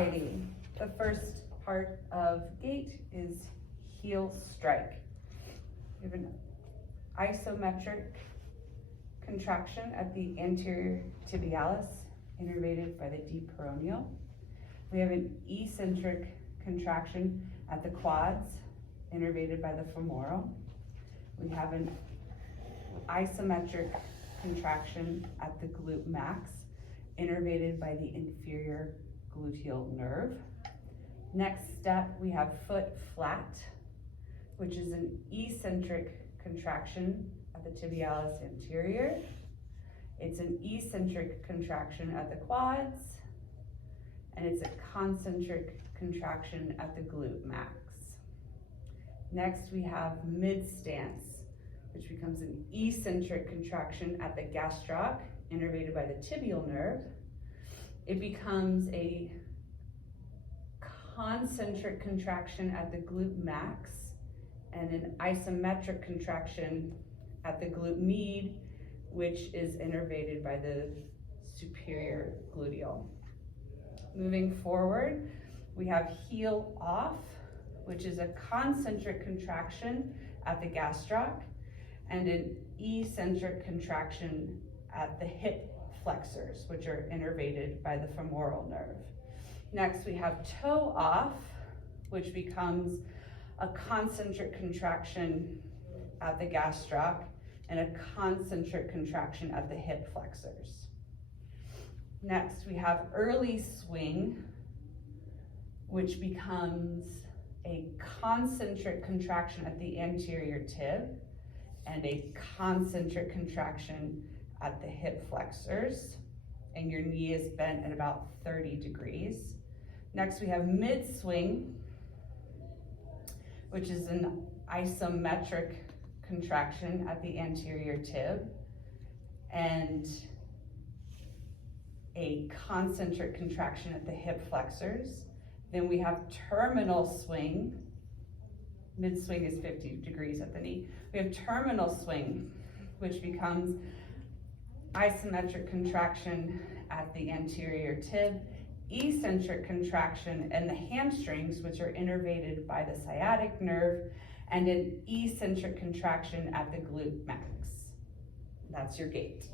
Alrighty, the first part of gait is heel strike. We have an isometric contraction at the anterior tibialis, innervated by the deep peroneal. We have an eccentric contraction at the quads, innervated by the femoral. We have an isometric contraction at the glute max, innervated by the inferior gluteal nerve. Next step, we have foot flat, which is an eccentric contraction at the tibialis anterior. It's an eccentric contraction at the quads, and it's a concentric contraction at the glute max. Next, we have mid stance, which becomes an eccentric contraction at the gastroc, innervated by the tibial nerve. It becomes a concentric contraction at the glute max and an isometric contraction at the glute med, which is innervated by the superior gluteal. Moving forward, we have heel off, which is a concentric contraction at the gastroc and an eccentric contraction at the hip flexors, which are innervated by the femoral nerve. Next, we have toe off, which becomes a concentric contraction at the gastroc and a concentric contraction at the hip flexors. Next, we have early swing, which becomes a concentric contraction at the anterior tib and a concentric contraction at the hip flexors, and your knee is bent at about 30 degrees. Next, we have mid swing, which is an isometric contraction at the anterior tib and a concentric contraction at the hip flexors. Then we have terminal swing. Mid swing is 50 degrees at the knee. We have terminal swing, which becomes isometric contraction at the anterior tib, eccentric contraction and the hamstrings, which are innervated by the sciatic nerve, and an eccentric contraction at the glute max. That's your gait.